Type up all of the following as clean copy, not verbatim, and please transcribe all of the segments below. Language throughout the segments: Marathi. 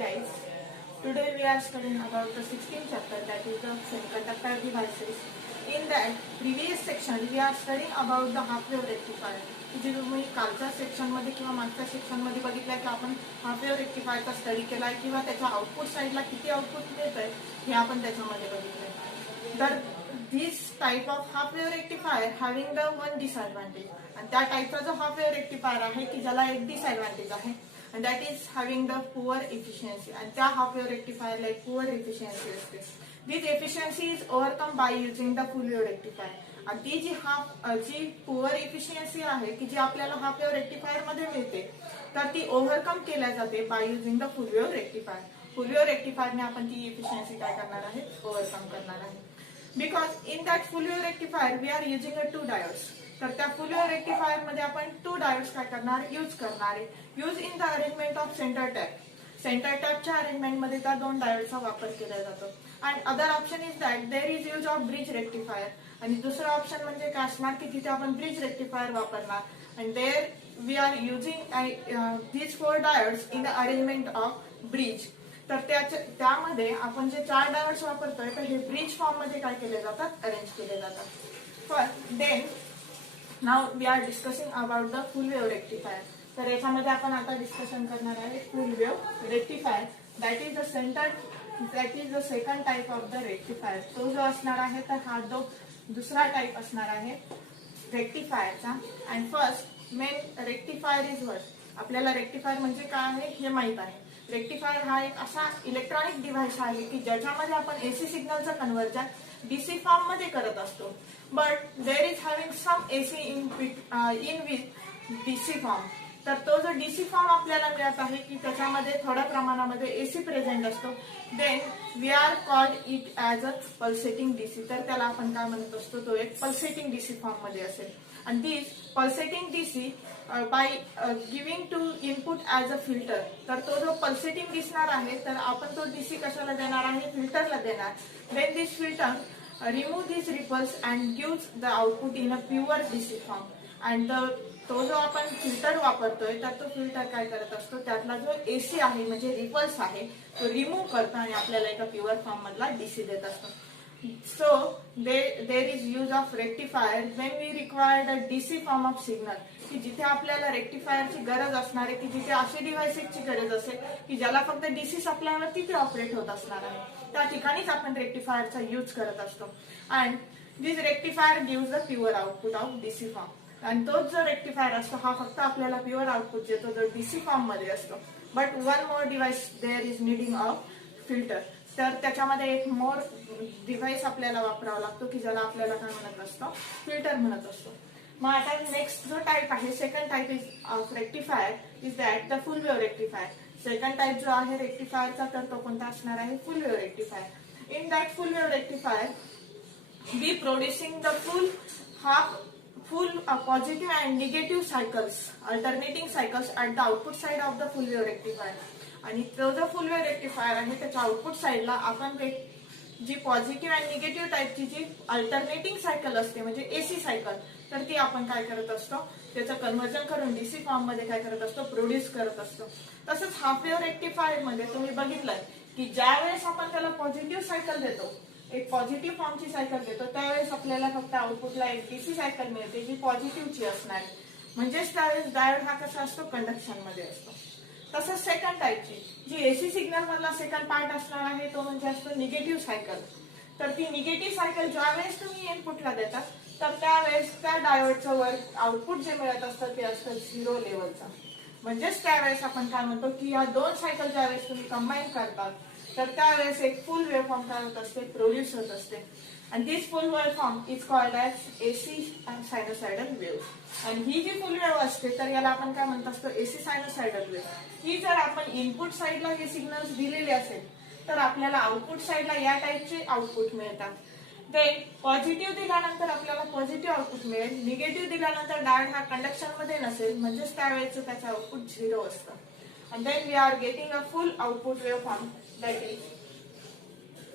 guys, today we are studying about the 16th chapter, that is the semiconductor devices. In that previous section we are studying about the half wave rectifier. जे तुम्ही कालच्या सेक्शन मध्ये किंवा मागच्या सेक्शन मध्ये बघितलंय की आपण हाफ वेव रेक्टिफायरचा स्टडी केलाय किंवा त्याच्या आउटपुट साइडला किती आउटपुट मिळतंय हे आपण त्याच्यामध्ये बघितलंय. तर this type of half wave rectifier having the one disadvantage, आणि त्या टाइपचा जो हाफ वेव रेक्टिफायर आहे की ज्याला एक डिसएडवांटेज आहे, and that is having the poor efficiency. आणि त्या हाफ वेव रेक्टिफायरला एक poor efficiency असते. This efficiency is overcome by using the full wave rectifier. आणि ती जी पुअर इफिशियन्सी आहे की जी आपल्याला हाफ वेव रेक्टिफायर मध्ये मिळते, तर ती ओव्हरकम केल्या जाते by using the full wave rectifier. Full wave रेक्टिफायरने आपण ती इफिशियन्सी काय करणार आहे, ओव्हरकम करणार आहे. Because in that full wave rectifier we are using a 2 diodes. तर त्या फुल वेव रेक्टिफायर मध्ये आपण 2 डायोड्स काय करणार, यूज करणार आहे. Use in the arrangement of centre tap. Centre टॅपच्या अरेंजमेंट मध्ये त्या 2 डायोडचा वापर केला जातो. And other option is that there is use of bridge rectifier. आणि दुसरा ऑप्शन म्हणजे काय असणार की तिथे आपण ब्रिज रेक्टिफायर वापरणार. And there we are using these 4 diodes in the arrangement of bridge. तर त्यामध्ये आपण जे 4 डायोड्स वापरतोय तर हे ब्रिज फॉर्म मध्ये काय केले जातात, अरेंज केले जातात. First then now we are discussing about the full wave rectifier. तर याच्यामध्ये आपण आता डिस्कशन करणार आहे full wave rectifier. That is the second type of the rectifier. तो जो असणार आहे तर हा जो दुसरा टाइप असणार आहे रेक्टिफायरचा. And first main rectifier is what. आपल्याला रेक्टिफायर म्हणजे काय आहे हे माहित आहे. रेक्टिफायर हा एक असा इलेक्ट्रॉनिक डिव्हाइस आहे की ज्याच्यामध्ये आपण एसी सिग्नलचं कन्व्हर्जन डीसी फॉर्म मध्ये करत असतो. But there is having some AC in with DC form. तर तो जो डीसी फॉर्म आपल्याला मिळत आहे की त्याच्यामध्ये थोड्या प्रमाणामध्ये एसी प्रेझेंट असतो. Then we are called it as a pulsating DC. तर त्याला आपण काय म्हणत असतो, तो एक पल्सेटिंग डीसी फॉर्म मध्ये असेल. आणि this pulsating DC by giving to input as a filter. तर तो जो पल्सेटिंग दिसणार आहे तर आपण तो डीसी कशाला देणार आहे, फिल्टरला देणार. Then this filter remove this ripples and gives the output in a pure DC form. And तो जो आपण फिल्टर वापरतोय तर तो फिल्टर काय करत असतो, त्यातला जो एसी आहे म्हणजे रिपल्स आहे तो रिमूव्ह करतो आणि आपल्याला एका प्युअर फॉर्म मधला डीसी देत असतो. So there is use of rectifier when we required a DC form of signal. की जिथे आपल्याला रेक्टिफायरची गरज असणार आहे की जिथे असे डिव्हाइसेसची गरज असेल की ज्याला फक्त डीसी सप्लायवर तिथे ऑपरेट होत असणार आहे, त्या ठिकाणीच आपण रेक्टिफायरचा यूज करत असतो. And this rectifier gives the pure output of DC form. आणि तोच जो रेक्टिफायर असतो हा फक्त आपल्याला प्युअर आउटपुट देतो जो डीसी फॉर्म मध्ये असतो. But one more device there is needing a filter. तर त्याच्यामध्ये एक मोर डिव्हाइस आपल्याला वापरावा लागतो की ज्याला आपल्याला काय म्हणत असतो, फिल्टर म्हणत असतो. मग आता नेक्स्ट जो टाइप आहे, second type is of rectifier is that the full wave rectifier. Second type जो आहे रेक्टिफायरचा तर तो कोणता असणार आहे, full wave rectifier. In that full wave rectifier we producing the full positive and negative cycles, alternating cycles at the output side of the full wave rectifier. आणि तो जो फुल वेव रेक्टिफायर आहे त्याच्या आउटपुट साइडला आपण जी पॉझिटिव्ह आणि निगेटिव्ह टाइपची जी अल्टरनेटिंग सायकल असते म्हणजे एसी सायकल, तर ती आपण काय करत असतो, त्याचं कन्व्हर्जन करून डीसी फॉर्म मध्ये काय करत असतो, प्रोड्यूस करत असतो. तसंच हाफ वेव रेक्टिफायर मध्ये तुम्ही बघितलं की ज्या वेळेस आपण त्याला पॉझिटिव्ह सायकल देतो, एक पॉझिटिव्ह फॉर्मची सायकल देतो, त्यावेळेस आपल्याला फक्त आउटपुटला एक डीसी सायकल मिळते जी पॉझिटिव्हची असणार. म्हणजेच त्यावेळेस डायोड हा कसा असतो, कंडक्शन मध्ये असतो. तसंच सेकंड टाइपची जी एसी सिग्नल मधला सेकंड पार्ट असणार आहे तो म्हणजे असतो निगेटिव्ह सायकल. तर ती निगेटिव्ह सायकल ज्या वेळेस तुम्ही इनपुटला देता तर त्यावेळेस त्या डायोडचं वर्क आउटपुट जे मिळत असतं ते असतं 0 लेवलचं. म्हणजेच त्यावेळेस आपण काय म्हणतो की या 2 सायकल ज्यावेळेस तुम्ही कंबाईन करतात तर त्यावेळेस एक फुल वेव फॉर्म काय होत असते, प्रोड्यूस होत असते. आणि this full wave form is called as AC sinusoidal wave. आणि ही जी फुल वेव असते तर याला आपण काय म्हणत असतो, एसी सायनोसायडल वेव्ह. ही जर आपण इनपुट साइडला हे सिग्नल्स दिलेले असेल तर आपल्याला आउटपुट साइडला या टाइपचे आउटपुट मिळतात. ते पॉझिटिव्ह दिल्यानंतर आपल्याला पॉझिटिव्ह आउटपुट मिळेल, निगेटिव्ह दिल्यानंतर डायोड हा कंडक्शन मध्ये नसेल म्हणजेच त्यावेळेचं त्याचं आउटपुट 0 असतं. And then we are getting a full output waveform that is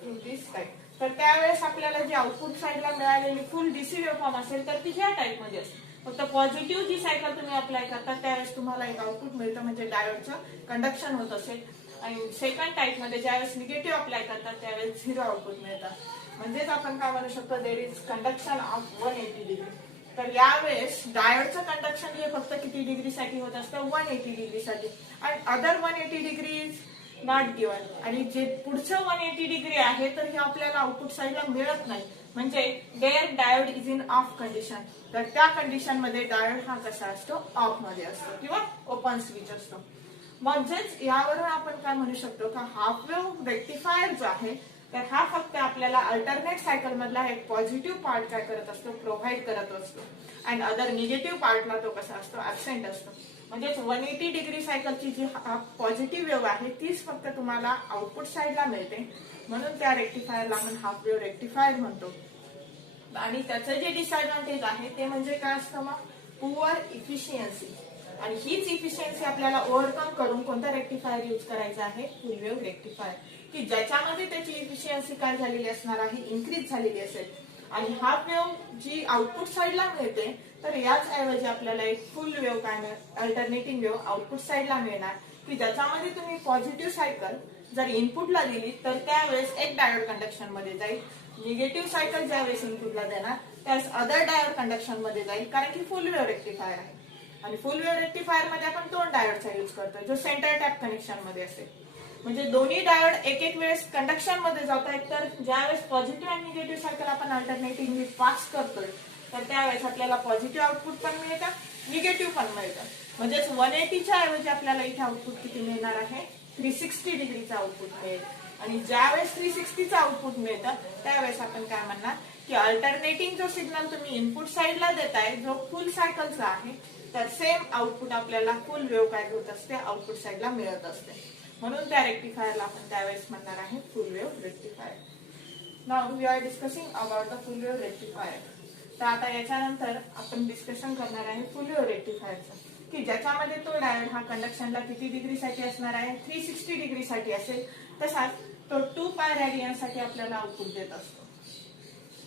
in this type. तर त्यावेळेस आपल्याला जी आउटपुट साइडला मिळालेली फुल डीसी वेव्हफॉर्म असेल तर ती ह्या टाइप मध्ये असते. फक्त पॉझिटिव्ह जी सायकल तुम्ही अप्लाय करता त्यावेळेस तुम्हाला एक आउटपुट मिळतं म्हणजे डायोडचं कंडक्शन होत असेल. आणि सेकंड टाईप मध्ये ज्यावेळेस निगेटिव्ह अप्लाय करतात त्यावेळेस 0 आउटपुट मिळतात. म्हणजेच आपण काय म्हणू शकतो, there is conduction of 180 degree. तर यावेळेस डायोडचं कंडक्शन हे फक्त किती डिग्रीसाठी होत असतं, 180 डिग्रीसाठी. आणि other 180 degree is not given. आणि जे पुढचं 180 डिग्री आहे तर हे आपल्याला आउटपुट साईडला मिळत नाही. म्हणजे there diode is in off condition. तर त्या कंडिशन मध्ये डायोड हा कसा असतो, ऑफ मध्ये असतो किंवा ओपन स्विच असतो. म्हणजेच यावरून आपण काय म्हणू शकतो का हाफ वेव्ह रेक्टिफायर जो आहे तर हा फक्त आपल्याला अल्टरनेट सायकल मधला एक पॉझिटिव्ह पार्ट काय करत असतो, प्रोव्हाइड करत असतो. अँड अदर निगेटिव्ह पार्टला तो कसा असतो, ऍबसेंट असतो. म्हणजेच 180 डिग्री सायकलची जी पॉझिटिव्ह वेव्ह आहे तीच फक्त तुम्हाला आउटपुट साईडला मिळते. म्हणून त्या रेक्टिफायरला आपण हाफ वेव्ह रेक्टिफायर म्हणतो. आणि त्याचं जे डिसएडव्हान्टेज आहे ते म्हणजे काय असतं, मग पुअर इफिशियन्सी. आणि हीच इफिशियन्सी आपल्याला ओव्हरकम करून कोणता रेक्टिफायर यूज करायचा आहे, फुल वेव्ह रेक्टिफायर, की ज्याच्यामध्ये त्याची इफिशियन्सी काय झालेली असणार आहे, इन्क्रीज झालेली असेल. आणि हाफ वेव्ह जी आउटपुट साईडला मिळते तर याच ऐवजी आपल्याला एक फुल वेव्ह काय मिळेल, अल्टरनेटिंग वेव्ह आउटपुट साईडला मिळणार, की ज्याच्यामध्ये तुम्ही पॉझिटिव्ह सायकल जर इनपुटला दिली तर त्यावेळेस एक डायोड कंडक्शन मध्ये जाईल. निगेटिव्ह सायकल ज्यावेळेस इनपुटला देणार त्यावेळेस अदर डायोड कंडक्शन मध्ये जाईल, कारण की फुल वेव्ह रेक्टिफायर आहे. आणि फुल वेव्ह रेक्टिफायर मध्ये आपण 2 डायोडचा यूज करतो जो सेंटर टॅप कनेक्शन मध्ये असेल. म्हणजे दोन्ही डायोड एक एक वेळेस कंडक्शन मध्ये जात आहेत. तर ज्यावेळेस पॉझिटिव्ह आणि निगेटिव्ह सायकल आपण अल्टरनेटिव्हली पास करतोय तर त्यावेळेस आपल्याला पॉझिटिव्ह आउटपुट पण मिळतं, निगेटिव्ह पण मिळतं. म्हणजेच 180च्या ऐवजी आपल्याला इथे आउटपुट किती मिळणार आहे, 360 डिग्रीचा आउटपुट मिळेल. आणि ज्यावेळेस 360चं आउटपुट मिळतं त्यावेळेस आपण काय म्हणणार की अल्टरनेटिंग जो सिग्नल तुम्ही इनपुट साईडला देताय जो फुल सायकलचा आहे तर सेम आउटपुट आपल्याला फुल वेव्ह काय होत असते, आउटपुट साईडला मिळत असते. म्हणून त्या रेक्टिफायरला आपण त्यावेळेस म्हणणार आहे full wave rectifier. Now we are discussing about the full wave rectifier. तर आता याच्यानंतर आपण डिस्कशन करणार आहे फुल वेव्ह रेक्टिफायरचं, की ज्याच्यामध्ये तो डायोड हा कंडक्शनला किती डिग्रीसाठी असणार आहे, 360 डिग्रीसाठी असेल. तसाच तो 2 पाय रेडियनसाठी आपल्याला आउटपुट देत असतो.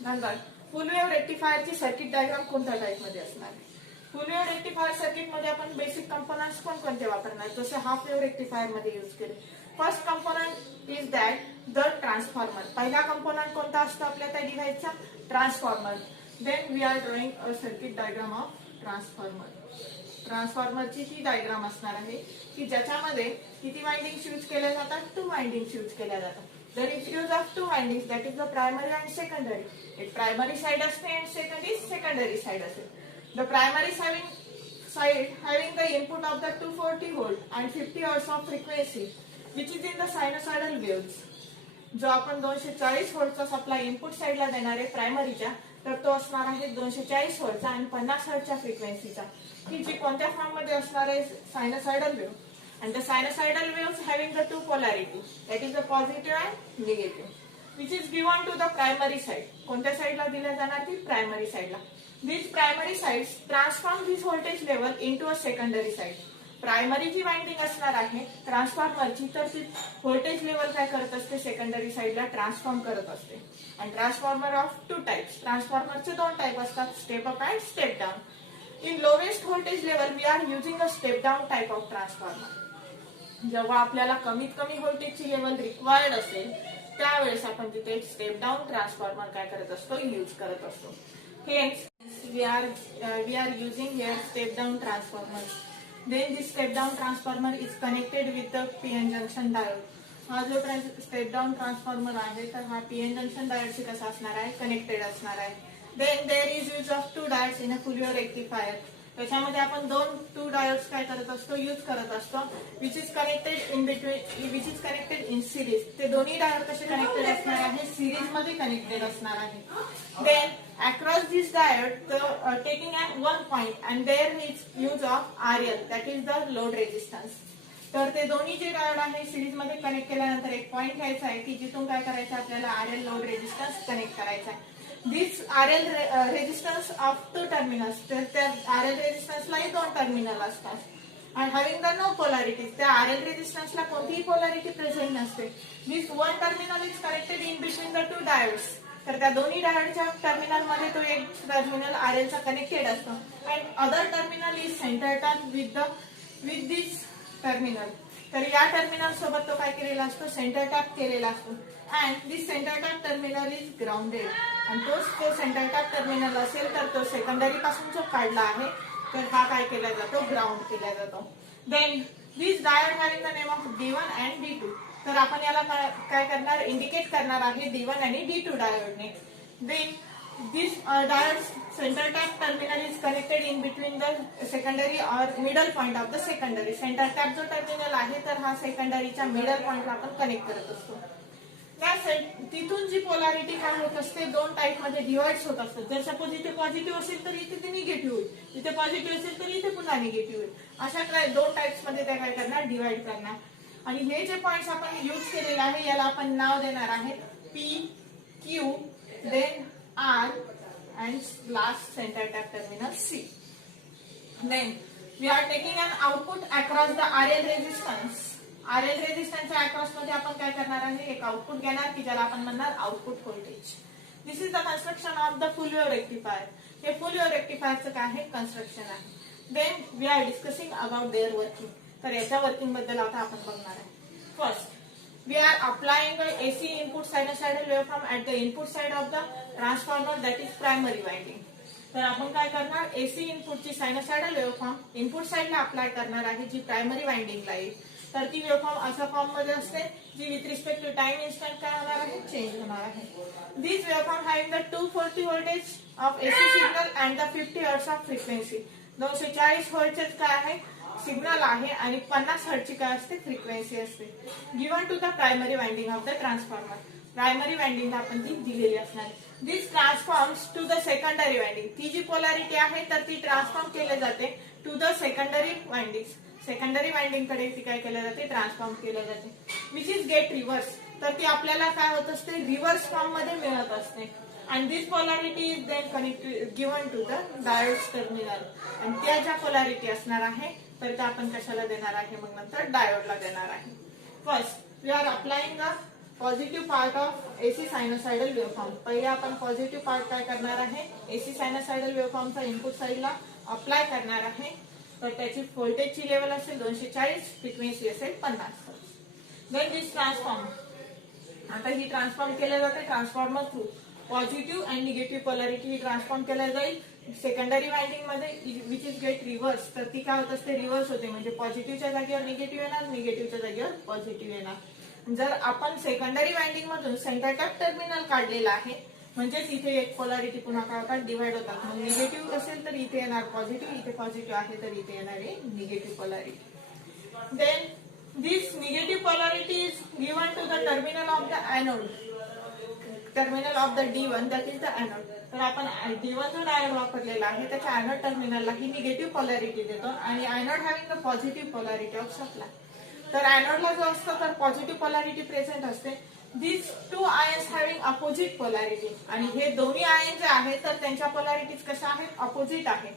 नंतर फुल वेव्ह रेक्टिफायरची सर्किट डायग्राम कोणत्या टाइप मध्ये असणार आहे. फुल वेव्ह रेक्टिफायर सर्किट मध्ये आपण बेसिक कंपोनंट्स कोणते वापरणार, जसे हाफ वेव्ह रेक्टिफायर मध्ये यूज केले. First component is that the transformer. पहिला कंपोनंट कोणता असतो आपल्या त्या डिव्हाइसचा, transformer. Then we are drawing a circuit diagram of transformer. ट्रान्सफॉर्मरची ही डायग्राम असणार आहे की ज्याच्यामध्ये किती वाइंडिंग्स यूज केल्या जातात, 2 वाइंडिंग्स यूज केल्या जातात. There is use of 2 windings, that is the primary and secondary. एक primary side असते and second is secondary side असेल. The primary side having the input of the 240 volt and 50 hertz of frequency, which is in the sinusoidal waves. जो आपण 240 व्होल्टचा सप्लाय इनपुट साइडला देणार आहे प्रायमरीच्या, तर तो असणार आहे 240 व्होल्टचा आणि 50 हर्ट्जच्या फ्रिक्वेन्सीचा, की जी कोणत्या फॉर्म मध्ये असणार आहे, sinusoidal wave. And the sinusoidal waves having the 2 polarity, that is the positive and negative, which is given to the primary side. कोणत्या साइडला दिल्या जाणार ती प्रायमरी साइडला. These primary sides transform this voltage level into a secondary side. Primary जी वाइंडिंग असणार आहे ट्रान्सफॉर्मरची तर ती व्होल्टेज लेवल काय करत असते, सेकंडरी साइडला ट्रान्सफॉर्म करत असते. आणि ट्रान्सफॉर्मर ऑफ 2 टाइप्स. ट्रान्सफॉर्मरचे 2 टाइप असतात, step up and step down. In lowest voltage level we are using a step down type of transformer. जेव्हा आपल्याला कमीत कमी व्होल्टेजची लेवल रिक्वायर्ड असेल त्यावेळेस आपण तिथे स्टेप डाऊन ट्रान्सफॉर्मर काय करत असतो, यूज करत असतो. Hence we are using here step down transformer. Then this step down transformer is connected with the PN junction diode. हा जो स्टेप डाऊन ट्रान्सफॉर्मर आहे तर हा पीएन जंक्शन डायोडशी कसा असणार आहे, कनेक्टेड असणार आहे. Then there is use of 2 diodes in a full wave rectifier. त्याच्यामध्ये आपण 2 डायोड्स काय करत असतो, यूज करत असतो, which is connected in series. ते दोन्ही डायोड कसे कनेक्टेड असणार आहे, सिरीज मध्ये कनेक्टेड असणार आहे. Then across this diode taking at 1 point and there is use of RL, that is the load resistance. तर ते दोन्ही जे डायोड आहे सिरीज मध्ये कनेक्ट केल्यानंतर एक पॉइंट घ्यायचा आहे की जिथून काय करायचं आपल्याला RL लोड रेजिस्टन्स कनेक्ट करायचा आहे. This RL resistance of 2 terminals. तर त्या RL रेजिस्टन्सलाही 2 टर्मिनल असतात. And having the no polarity. त्या RL रेजिस्टन्सला कोणतीही पोलॅरिटी प्रेझेंट नसते. This one terminal is connected in between the 2 diodes. तर त्या दोन्ही डायोडच्या टर्मिनल मध्ये तो एक टर्मिनल RL चा कनेक्टेड असतो. And other terminal is centered with this terminal. तर या टर्मिनल सोबत तो काय केलेला असतो, सेंटर टॅप केलेला असतो. And this centre tap terminal is grounded. आणि तो सेंटर टॅप टर्मिनल असेल तर तो सेकंडरी पासून जो काढला आहे तर हा काय केला जातो, ग्राउंड केला जातो. Then this diode having the name of D1 and D2. तर आपण याला काय करणार, इंडिकेट करणार आहे D1 आणि D2 डायोडने. Then this diode center tap terminal is connected in between the secondary or middle point of the secondary. center tap जो टर्मिनल आहे तर हा सेकंडरीच्या मिडल पॉइंटला आपण कनेक्ट करत असतो. तिथून जी पोलॅरिटी काय होत असते, दोन टाइप मध्ये डिवाइड होत असतात. जर सपोज इथे पॉझिटिव्ह असेल तर इथे ते निगेटिव्ह होईल, इथे पॉझिटिव्ह असेल तर इथे पुन्हा निगेटिव्ह होईल. अशा दोन टाइप्स मध्ये त्या काय करणार, डिवाइड करणार. आणि हे जे पॉइंट्स आपण यूज केलेले आहे याला आपण नाव देणार आहे P, Q, then R and last center tap terminal C. Then we are taking an output across the RL resistance. RL resistance च्या across मध्ये आपण काय करणार आहे, एक आउटपुट घेणार की ज्याला आपण म्हणणार output voltage. This is the construction of the full wave rectifier. हे फुल वेव्ह रेक्टिफायरचं काय आहे, कन्स्ट्रक्शन आहे. Then we are discussing about their working. तर याच्या वर्किंग बद्दल आता आपण बघणार आहे. First we are applying the AC input sinusoidal waveform at the input side of the transformer, that is primary winding. तर आपण काय करणार, AC इनपुटची सायनोसॉइडल वेव्हफॉर्म इनपुट साइडला अप्लाय करणार आहे जी प्रायमरी वाइंडिंगला येईल. तर ती वेव्हफॉर्म अशा फॉर्म मध्ये असते जी with respect to time instant काय होणार आहे, चेंज होणार आहे. This waveform having the 240 voltage of AC signal and the 50 hertz of frequency. 240 व्होल्टचे काय आहे सिग्नल आहे आणि 50 हर्ट्जची काय असते, फ्रिक्वेन्सी असते. Given to the primary winding of the transformer. Primary वाइंडिंगला आपण ती दिलेली असणार. This transforms to the secondary winding. ती जी पोलॅरिटी आहे तर ती ट्रान्सफॉर्म केले जाते to the secondary winding. Secondary winding कडे ती काय केले जाते, ट्रान्सफॉर्म केले जाते. Which is get reverse. तर ती आपल्याला काय होत असते, रिव्हर्स फॉर्म मध्ये मिळत असते. and this polarity is then connected given to the diode terminal. आणि त्या ज्या पोलॅरिटी असणार आहे तर त्या आपण कशाला देणार आहे, मग नंतर डायोडला देणार आहे. First we are applying the positive part of AC sinusoidal waveform. पहिले आपण पॉझिटिव्ह पार्ट काय करणार आहे, AC सायनोसॉइडल वेव्हफॉर्मचा इनपुट साइडला अप्लाय करणार आहे. तर त्याची व्होल्टेजची लेवल असेल 240, फ्रिक्वेन्सी असेल 50. देन दिस ट्रान्सफॉर्म. आता ही ट्रान्सफॉर्म केले जाते transformer through. Positive and negative polarity he transform केल्या जाईल सेकंडरी वाइंडिंग मध्ये, विच इज गेट रिव्हर्स. तर ती काय होत असते, रिव्हर्स होते. म्हणजे पॉझिटिव्हच्या जागेवर निगेटिव्ह येणार, निगेटिव्हच्या जागेवर पॉझिटिव्ह येणार. जर आपण सेकंडरी वाइंडिंग मधून सेंटर टॅप टर्मिनल काढलेला आहे म्हणजेच इथे एक पोलॅरिटी पुन्हा काय होतात, डिवाइड होतात. मग निगेटिव्ह असेल तर इथे येणार पॉझिटिव्ह, इथे पॉझिटिव्ह आहे तर इथे येणार आहे negative polarity. Then this negative polarity is given to the terminal of the anode. Terminal of the D1 that is the anode. तर आपण D1 जो डायोड वापरलेला आहे त्याच्या एनोड टर्मिनलला ही निगेटिव्ह पोलॅरिटी देतो आणि anode having the positive polarity of supply. तर एनोडला जो असतो तर पॉझिटिव्ह पोलॅरिटी प्रेझेंट असते. This two ions having opposite polarity. आणि हे दोन्ही आयन जे आहेत तर त्यांच्या पोलॅरिटीज कशा आहेत, अपोजिट आहे.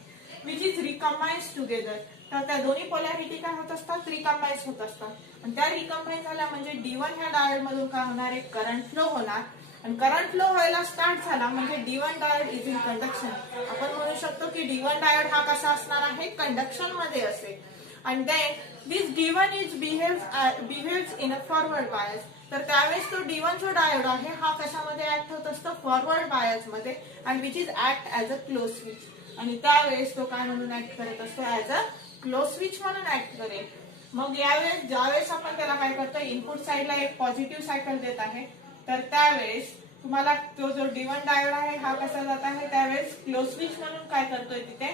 Which is recombines together. तर त्या दोन्ही पोलॅरिटी काय होत असतात, रिकम्बाइन्स होत असतात. आणि त्या रिकम्बाइन झाल्या म्हणजे D1 ह्या डायोड मधून काय होणार, एक करंट फ्लो होणार. आणि करंट फ्लो व्हायला स्टार्ट झाला म्हणजे D1 diode is in conduction. आपण म्हणू शकतो की D1 डायोड हा कसा असणार आहे, कंडक्शन मध्ये असेल. आणि then this D1 is behaves in a forward bias. तर त्यावेळेस तो D1 जो डायोड आहे हा कशामध्ये ऍक्ट होत असतो, फॉरवर्ड बायस मध्ये. And which is act as a close switch. आणि त्यावेळेस तो काय म्हणून ऍक्ट करत असतो, ऍज अ क्लोज स्विच म्हणून ऍक्ट करेल. मग यावेळेस ज्यावेळेस आपण त्याला काय करतो, इनपुट साइडला एक पॉझिटिव्ह सायकल देत आहे तर त्यावेळेस तुम्हाला तो जो D1 डायोड आहे हा कसा जात आहे, त्यावेळेस क्लोज स्विच म्हणून काय करतोय, तिथे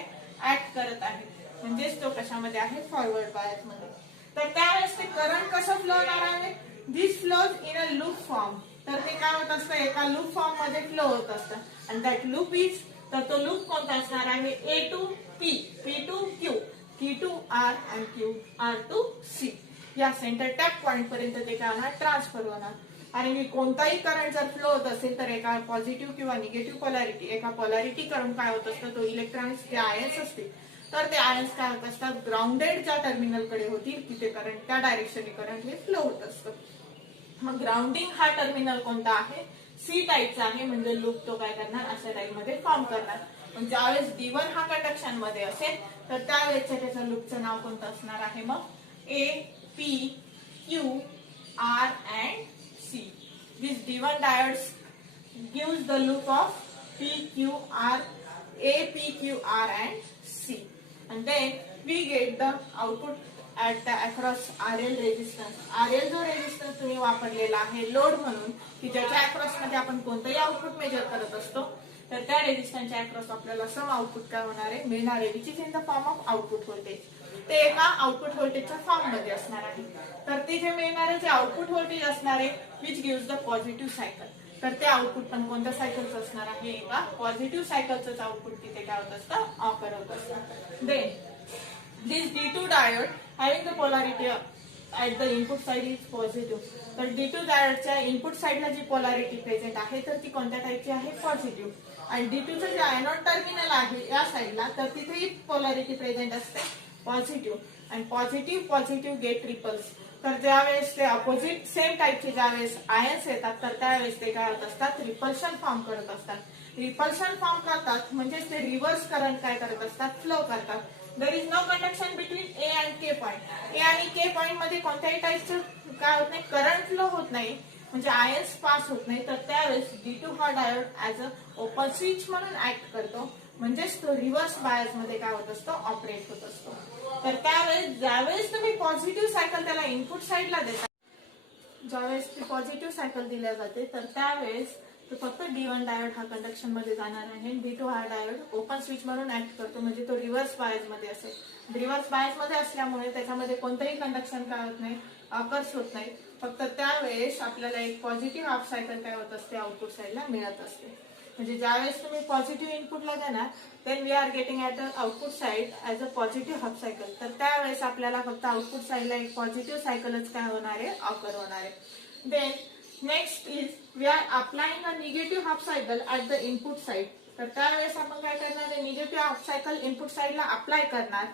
ऍक्ट करत आहे. म्हणजेच तो कशामध्ये आहे, फॉरवर्ड बायस मध्ये. तर त्यावेळेस ते करंट कसं फ्लो होणार आहे, this flows in a loop form. तर ते काय होत असतं, एका लूप फॉर्म मध्ये फ्लो होत असतं. आणि दॅट लूप इज, तर तो लूप कोणता असणार आहे, A to P, P to Q, Q to R and Q R to C. या सेंटर टॅप पॉइंट पर्यंत ते काय होणार, ट्रान्सफर होणार. आणि कोणताही करंट जर फ्लो होत असेल तर एका पॉझिटिव्ह किंवा निगेटिव्ह पोलॅरिटी, एका पोलॅरिटी कडून काय होत असतं, तो इलेक्ट्रॉनिक्स जे आयन्स असतील तर ते आयन्स काय होत असतात, ग्राउंडेड ज्या टर्मिनल कडे होतील तिथे करंट, त्या डायरेक्शनने करंट हे फ्लो होत असतं. मग ग्राउंडिंग हा टर्मिनल कोणता आहे, C टाईपचा आहे. म्हणजे लूप तो काय करणार, अशा टाईप मध्ये फॉर्म करणार. पण ज्यावेळेस D1 हा कंडक्शन मध्ये असेल तर त्यावेळेस त्याच्या लूपचं नाव कोणतं असणार आहे, मग A, P, Q, R and C. These D1 diodes gives the loop of P, Q, R, A, P, Q, R and C. And then we get the output at the across RL resistance. RL जो रेजिस्टन्स तुम्ही वापरलेला आहे लोड म्हणून की ज्याच्या अक्रॉस मध्ये आपण कोणतेही आउटपुट मेजर करत असतो तर त्या रेजिस्टन्सच्या अक्रॉस आपल्याला सम आउटपुट काय होणार आहे मिळणार आहे which is in the form of output voltage. ते एका आउटपुट व्होल्टेजच्या फॉर्म मध्ये असणार आहे. तर ते जे मिळणारे जे आउटपुट व्होल्टेज असणार आहे which gives the positive cycle. तर ते आउटपुट पण कोणत्या सायकलचं असणार आहे एका पॉझिटिव्ह सायकलचंच आउटपुट तिथे काय होत असतं ऑफर होत असतं. Then this D2 diode having the polarity at the input side is positive. तर D2 डायोडच्या इनपुट साइडला जी पोलॅरिटी प्रेझेंट आहे तर ती कोणत्या टाइपची आहे पॉझिटिव्ह. आणि D2चं जे एनोड टर्मिनल आहे या साइडला तर तिथेही पोलॅरिटी प्रेझेंट असते पॉझिटिव्ह. आणि पॉझिटिव्ह गेट रिपल्स. तर ज्यावेळेस ते अपोजिट सेम टाइपचे ज्यावेळेस आयन्स येतात तर त्यावेळेस ते काय होत असतात रिपल्शन फॉर्म करत असतात. रिपल्शन फॉर्म करतात म्हणजेच ते रिव्हर्स करंट काय करत असतात फ्लो करतात. There is no conduction between A and K point. A आणि K point मध्ये कोणत्याही टाइपचं काय होत नाही करंट फ्लो होत नाही म्हणजे आयन्स पास होत नाही. तर त्यावेळेस D2 हा diode as a open switch म्हणून ऍक्ट करतो म्हणजेच तो रिव्हर्स बायस मध्ये काय होत असतो ऑपरेट होत असतो. तर त्यावेळेस ज्यावेळेस तुम्ही पॉझिटिव्ह सायकल त्याला इनपुट साइडला देता ज्यावेळेस ती पॉझिटिव्ह सायकल दिल्या जाते तर त्यावेळेस तो फक्त D1 डायोड हा कंडक्शन मध्ये जाणार आहे. D2 हा डायोड ओपन स्विच म्हणून ऍक्ट करतो म्हणजे तो रिव्हर्स बायस मध्ये असेल. रिव्हर्स बायस मध्ये असल्यामुळे त्याच्यामध्ये कोणतंही कंडक्शन काय होत नाही अकर्स होत नाही. फक्त त्यावेळेस आपल्याला एक पॉझिटिव्ह हाफ सायकल काय होत असते आउटपुट साइडला मिळत असते. म्हणजे ज्यावेळेस तुम्ही पॉझिटिव्ह इनपुटला देणार then we are getting at output side as a positive half cycle. तर त्यावेळेस आपल्याला फक्त आउटपुट साइडला एक पॉझिटिव्ह सायकलच काय होणार आहे ऑकर होणार आहे. Then next is we are applying a negative half cycle at the input side. तर त्यावेळेस आपण काय करणार आहे निगेटिव्ह हाफ सायकल इनपुट साइडला अप्लाय करणार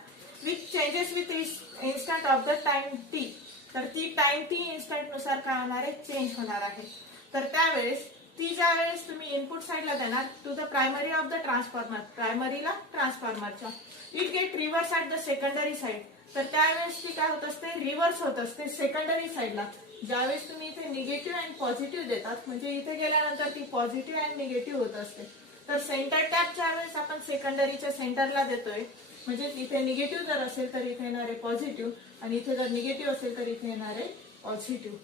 with changes with instant of the time T. तर ती टाइम टी इन्स्टंट नुसार काय होणार आहे चेंज होणार आहे. तर त्यावेळेस ती ज्यावेळेस तुम्ही इनपुट साइडला देणार to the primary of the transformer प्रायमरीला ट्रान्सफॉर्मरच्या it get reverse at the secondary side. तर त्यावेळेस ती काय होत असते रिव्हर्स होत असते सेकंडरी साइडला. ज्यावेळेस तुम्ही इथे निगेटिव्ह अँड पॉझिटिव्ह देतात म्हणजे इथे गेल्यानंतर ती पॉझिटिव्ह अँड निगेटिव्ह होत असते. तर सेंटर टॅप ज्यावेळेस आपण सेकंडरीच्या सेंटरला देतोय म्हणजे इथे निगेटिव्ह जर असेल तर इथे येणार आहे पॉझिटिव्ह आणि इथे जर निगेटिव्ह असेल तर इथे येणार आहे positive.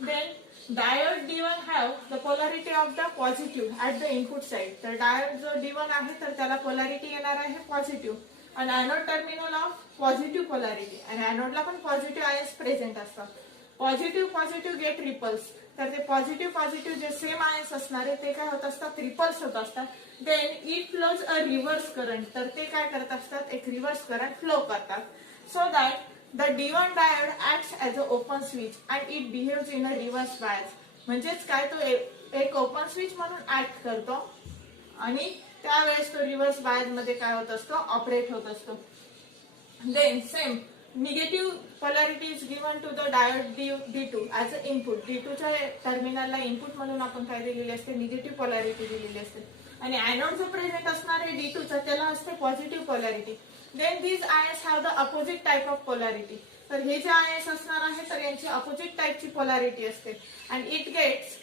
Then diode D1 have the polarity of the positive at the input side. तर डायोड जो D1 आहे तर त्याला पोलॅरिटी येणार आहे पॉझिटिव्ह आणि anode terminal of positive polarity आणि एनोडला पण पॉझिटिव्ह आयन्स प्रेझेंट असतात. Positive get ripples. तर ते पॉझिटिव्ह जे सेम आयन्स असणार आहे ते काय होत असतात रिपल्स होत असतात. Then it flows a reverse current. तर ते काय करत असतात एक रिव्हर्स करंट फ्लो करतात. So that the D1 diode acts as a open switch and it behaves in a reverse bias. म्हणजेच काय तो एक ओपन स्विच म्हणून ऍक्ट करतो आणि त्यावेळेस तो रिव्हर्स बायस मध्ये काय होत असतो ऑपरेट होत असतो. Then same negative polarity is given to the diode D2 as a input. D2च्या टर्मिनलला इनपुट म्हणून आपण काय दिलेली असते निगेटिव्ह पोलॅरिटी दिलेली असते आणि एनोड जो प्रेझेंट असणार आहे D2चा त्याला असते positive polarity. Then these ions have the opposite type of polarity. तर हे जे आयन्स असणार आहे तर यांची अपोजिट टाइपची पोलॅरिटी असते and it gets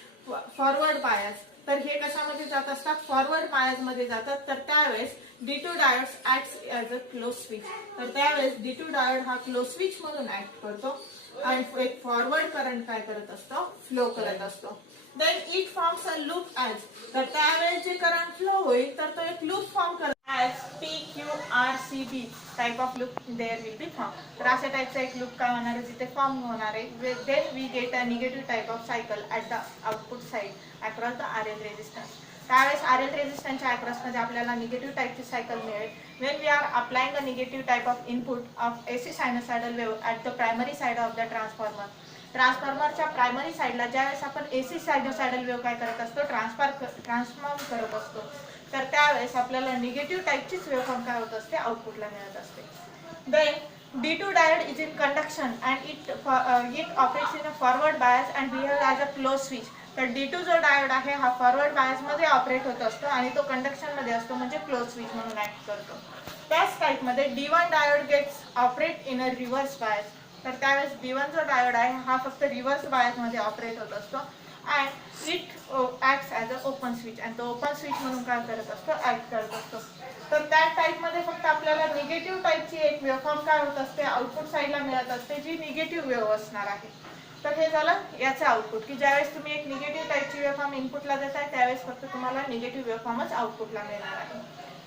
forward bias. तर हे कशामध्ये जात असतात फॉरवर्ड बायस मध्ये जातात. तर त्यावेळेस D2 डायोड्स ऍक्ट्स ऍज अ क्लोज स्विच. तर त्यावेळेस D2 डायोड हा क्लोज स्विच म्हणून ऍक्ट करतो आणि एक फॉरवर्ड करंट काय करत असतो फ्लो करत असतो. Then it forms a loop as. तर त्यावेळेस जे करंट फ्लो होईल तर तो एक लूप फॉर्म करत as PQRCB type of loop there will be formed. तर अशा टाइपचा एक लूप काय होणार आहे जिथे फॉर्म होणार आहे. Then we get a negative type of cycle at the output side across the RL resistance. त्यावेळेस RL रेजिस्टन्सच्या अक्रॉस मध्ये आपल्याला निगेटिव्ह टाइपची सायकल मिळेल when we are applying a negative type of input of AC sinusoidal wave at the primary side of the transformer. ट्रान्सफॉर्मरच्या प्रायमरी साइडला ज्यावेळेस आपण AC सायनोसॉइडल वेव्ह काय करत असतो ट्रान्सफॉर्म करत असतो तर त्यावेळेस आपल्याला निगेटिव्ह टाइपचीच वेव्हफॉर्म काय होत असते आउटपुटला मिळत असते. Then D2 diode is in conduction and it operates in a forward bias and behaves as a close switch. तर D2 जो डायोड आहे हा फॉरवर्ड बायस मध्ये ऑपरेट होत असतो आणि तो कंडक्शन मध्ये असतो म्हणजे क्लोज स्विच म्हणून ऍक्ट करतो. त्याच टाइप मध्ये D1 diode gets operate in a reverse bias. तर त्यावेळेस D1 जो डायोड आहे हा फक्त रिव्हर्स बायस मध्ये ऑपरेट होत असतो and it acts as a open switch आणि तो ओपन स्विच म्हणून काय करत असतो, ऍक्ट करत असतो. तर त्या टाईपमध्ये फक्त आपल्याला निगेटिव्ह टाईपची एक वेव्हफॉर्म काय होत असते, आउटपुट साईडला मिळत असते, जी निगेटिव्ह वेव्ह असणार आहे. तर हे झालं याचं आउटपुट, की ज्यावेळेस तुम्ही एक निगेटिव्ह टाईपची वेव्हफॉर्म इनपुटला देताय त्यावेळेस फक्त तुम्हाला निगेटिव्ह वेव्हफॉर्मच आउटपुटला मिळणार आहे.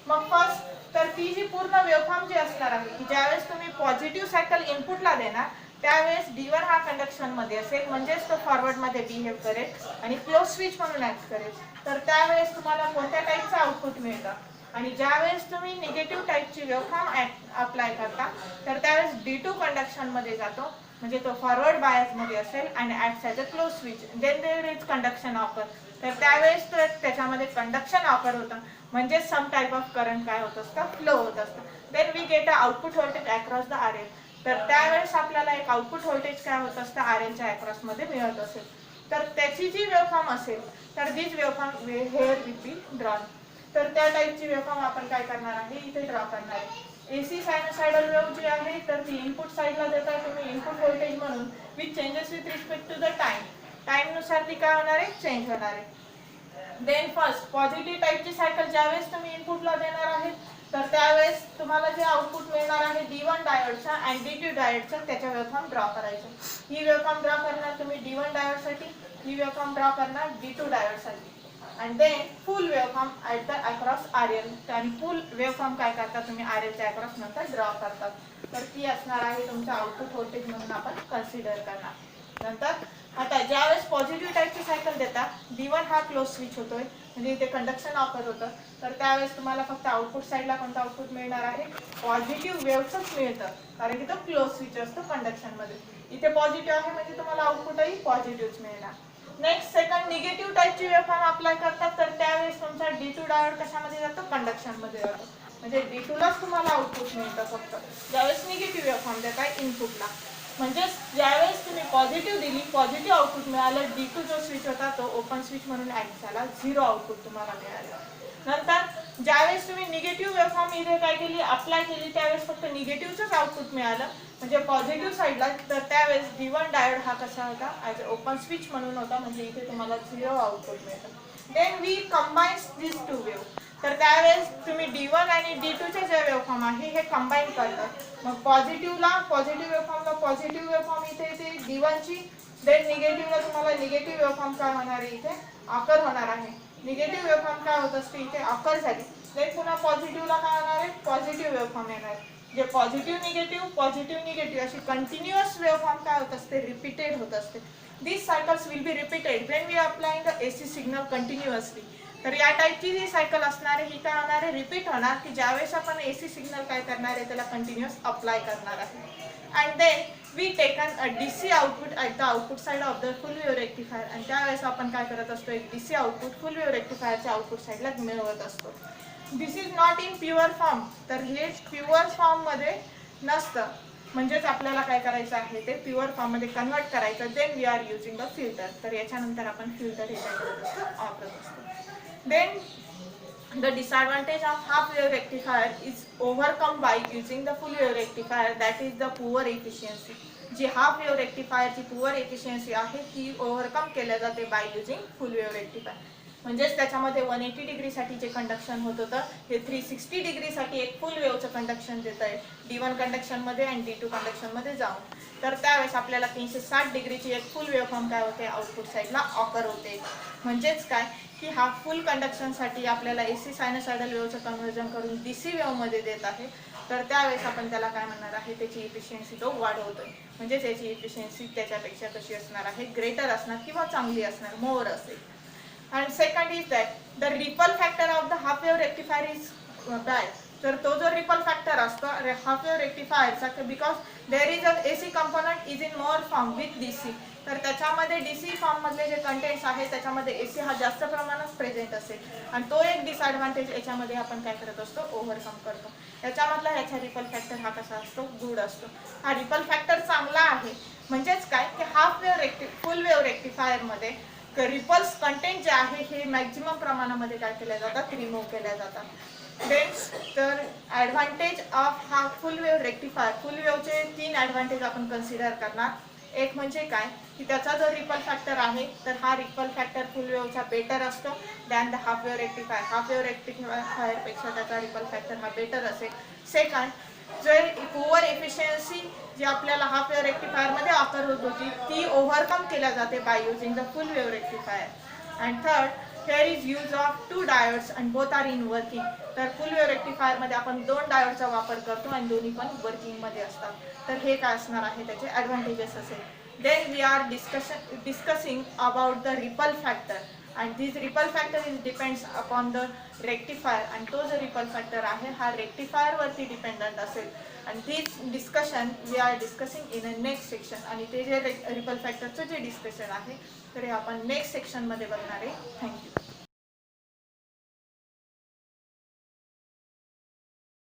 मग फर्स्ट तर ती जी पूर्ण वेव्हफॉर्म जी असणार आहे, की ज्यावेळेस तुम्ही पॉझिटिव्ह सायकल इनपुटला देणार त्यावेळेस D1 हा कंडक्शन मध्ये असेल, म्हणजेच तो फॉरवर्ड मध्ये बिहेव करेल आणि क्लोज स्विच म्हणून ऍक्ट करेल. तर त्यावेळेस तुम्हाला कोणत्या टाईपचं आउटपुट मिळतं, आणि ज्यावेळेस तुम्ही निगेटिव्ह टाईपची वेव्हफॉर्म अप्लाय करता तर त्यावेळेस D2 कंडक्शन मध्ये जातो, म्हणजे तो फॉरवर्ड बायस मध्ये असेल आणि acts as a close switch. Then there is conduction occur, तर त्यावेळेस त्याच्यामध्ये कंडक्शन ऑकर होतं, म्हणजे सम टाईप ऑफ करंट काय होत असतं, फ्लो होत असतं. Then we get a output voltage across the RL, तर त्यावेळेस आपल्याला एक आउटपुट व्होल्टेज काय होत असतं, RLच्या अक्रॉस मध्ये मिळत असेल. तर त्याची जी वेव्हफॉर्म असेल तर this waveform here will be drawn. तर त्या टाईपची वेव्हफॉर्म आपण काय करणार आहे, इथे ड्रॉ करणार आहे. AC सायनोसायडल वेव्ह जी आहे तर ती इनपुट साईडला देता तुम्ही इनपुट व्होल्टेज म्हणून with changes with respect to the time नुसार ती काय होणार आहे, चेंज होणार आहे. देन फर्स्ट पॉझिटिव्ह टाईपची सायकल ज्यावेळेस तुम्ही इनपुटला देणार आहेत तर त्यावेळेस तुम्हाला जे आउटपुट मिळणार आहे D1 डायोडचा आणि D2 डायोडचा, त्याच्या वेव्हफॉर्म ड्रॉ करायचं. ही वेव्हफॉर्म ड्रॉ करणार तुम्ही D1 डायोडसाठी, ही वेव्हफॉर्म ड्रॉ करणार D2 डायोडसाठी. आणि then full waveform at the across RL, आणि फुल वेव्हफॉर्म काय करता तुम्ही RLच्या अक्रॉस नंतर ड्रॉ करतात. तर ती असणार आहे तुमचं आउटपुट व्होल्टेज म्हणून आपण कन्सिडर करणार. नंतर आता ज्यावेळेस पॉझिटिव्ह टाईपची सायकल देता D1 हा क्लोज स्विच होतोय, म्हणजे इथे कंडक्शन ऑफर होतं, तर त्यावेळेस तुम्हाला फक्त आउटपुट साईडला कोणतं आउटपुट मिळणार आहे, पॉझिटिव्ह वेव्हचंच मिळतं, कारण की तो क्लोज स्विच असतो कंडक्शन मध्ये. इथे पॉझिटिव्ह आहे म्हणजे तुम्हाला आउटपुटही पॉझिटिव्हच मिळणार. नेक्स्ट सेकंड निगेटिव्ह टाईपची वेव्हफॉर्म अप्लाय करतात तर त्यावेळेस तुमचा D2 डायोड कशामध्ये जातो, कंडक्शन मध्ये जातो, म्हणजे D2लाच तुम्हाला आउटपुट मिळतं फक्त ज्यावेळेस निगेटिव्ह वेव्हफॉर्म देताय इनपुटला. म्हणजेच ज्यावेळेस तुम्ही पॉझिटिव्ह दिली, पॉझिटिव्ह आउटपुट मिळालं, D2 जो स्विच होता तो ओपन स्विच म्हणून ऍक्ट झाला, 0 आउटपुट तुम्हाला मिळालं. नंतर ज्यावेळेस तुम्ही निगेटिव्ह वेव्हफॉर्म इथे काय केली, अप्लाय केली, त्यावेळेस फक्त निगेटिव्हचंच आउटपुट मिळालं, म्हणजे पॉझिटिव्ह साईडला. तर त्यावेळेस D1 डायोड हा कसा होता, ॲज अ ओपन स्विच म्हणून होता, म्हणजे इथे तुम्हाला 0 आउटपुट मिळतं. Then we combines this two wave, तर त्यावेळेस तुम्ही D1 आणि D2चे जे वेव्हफॉर्म आहे हे कंबाईन करतात. मग पॉझिटिव्हला पॉझिटिव्ह वेव्हफॉर्मला पॉझिटिव्ह वेव्हफॉर्म इथे येते D1ची, देन निगेटिव्हला तुम्हाला निगेटिव्ह वेव्हफॉर्म काय होणार आहे, इथे ऑकर होणार आहे. निगेटिव्ह वेव्हफॉर्म काय होत असते, इथे ऑकर झाली. देन पुन्हा पॉझिटिव्हला काय होणार आहे, पॉझिटिव्ह वेव्हफॉर्म येणार. जे पॉझिटिव्ह निगेटिव्ह अशी कंटिन्युअस वेव्हफॉर्म काय होत असते, रिपीटेड होत असते. These cycles will be repeated when we are applying the AC signal continuously. तर या टाईपची जी सायकल असणार आहे ही काय होणार आहे, रिपीट होणार, की ज्यावेळेस आपण AC सिग्नल काय करणार आहे त्याला कंटिन्युअस अप्लाय करणार आहे. And then we taken a DC output at the output side of the full wave rectifier, आणि त्यावेळेस आपण काय करत असतो, एक DC आउटपुट फुल वेव्ह रेक्टिफायरच्या आउटपुट साईडला मिळवत असतो. This is not in pure form, तर हे प्युअर फॉर्म मध्ये नसतं, म्हणजेच आपल्याला काय करायचं आहे ते प्युअर फॉर्म मध्ये कन्वर्ट करायचं. Then we are using a filter, तर याच्यानंतर आपण फिल्टर हे काय करत असतो, वापरत असतो. Then the disadvantage of half wave rectifier is overcome by using the full wave rectifier, that is the poor efficiency. जी हाफ वेव्ह रेक्टिफायरची पुअर एफिशियन्सी आहे ती ओव्हरकम केल्या जाते by using full wave rectifier. म्हणजेच त्याच्यामध्ये 180 डिग्रीसाठी जे कंडक्शन होत होतं हे 360 डिग्रीसाठी एक फुल वेव्हचं कंडक्शन देत आहे D1 कंडक्शनमध्ये आणि D2 कंडक्शनमध्ये जाऊन. तर त्यावेळेस आपल्याला 360 डिग्रीची एक फुल वेव्हफॉर्म काय होते, आउटपुट साईडला ऑकर होते. म्हणजेच काय की हा फुल कंडक्शनसाठी आपल्याला AC सायनोसायडल वेव्हचं कन्व्हर्जन करून DC वेव्हमध्ये देत आहे. तर त्यावेळेस आपण त्याला काय म्हणणार आहे, त्याची इफिशियन्सी तो वाढवतोय, म्हणजे त्याची इफिशियन्सी त्याच्यापेक्षा कशी असणार आहे, ग्रेटर असणार किंवा चांगली असणार, मोर असेल. And second is that the ripple factor of the half wave rectifier is bad. तर तो जो रिपल फॅक्टर असतो हाफ वेव्ह रेक्टिफायरचा, because there is a AC component is in more form with DC, तर त्याच्यामध्ये DC फॉर्म मधले जे कंटेंट्स आहेत त्याच्यामध्ये AC हा जास्त प्रमाणात प्रेझेंट असेल, आणि तो एक डिसएडव्हान्टेज याच्यामध्ये आपण काय करत असतो, ओव्हरकम करतो. त्याच्यामधला ह्याचा रिपल फॅक्टर हा कसा असतो, गुड असतो. हा रिपल फॅक्टर चांगला आहे, म्हणजेच काय की हाफ वेव्ह फुल वेव्ह रेक्टिफायरमध्ये रिपल्स कंटेंट जे आहे हे मॅक्झिमम प्रमाणामध्ये काय केल्या जातात, रिमूव्ह केल्या जातात. देन तर ॲडव्हान्टेज ऑफ हा फुल वेव्ह रेक्टिफायर, फुल वेव्हचे 3 ॲडव्हान्टेज आपण कन्सिडर करणार. एक म्हणजे काय की त्याचा जो रिपल फॅक्टर आहे तर हा रिपल फॅक्टर फुल वेव्हचा बेटर असतो than the half wave rectifier. Half wave रेक्टिफायरपेक्षा त्याचा रिपल फॅक्टर हा बेटर असेल. सेकंड, जर ओव्हर एफिशियन्सी जी आपल्याला हाफ वेव्ह रेक्टिफायरमध्ये ऑफर होत होती ती ओव्हरकम केल्या जाते by using the full wave rectifier. And third, here is use of 2 diodes and both are in working. तर फुल वेव्ह रेक्टिफायर मध्ये आपण 2 डायोडचा वापर करतो आणि दोन्ही पण वर्किंग मध्ये असतात. तर हे काय असणार आहे त्याचे ॲडव्हान्टेजेस असेल. Then we are discussing about the ripple factor and this ripple factor is depends upon the rectifier and तो जो ripple factor आहे हा rectifier वरती डिपेंडंट असेल. and this discussion we are discussing in a next section. आणि ते जे ripple factor चे जे डिस्कशन आहे तर हे आपण नेक्स्ट सेक्शन मध्ये बघणार आहे. थँक्यू.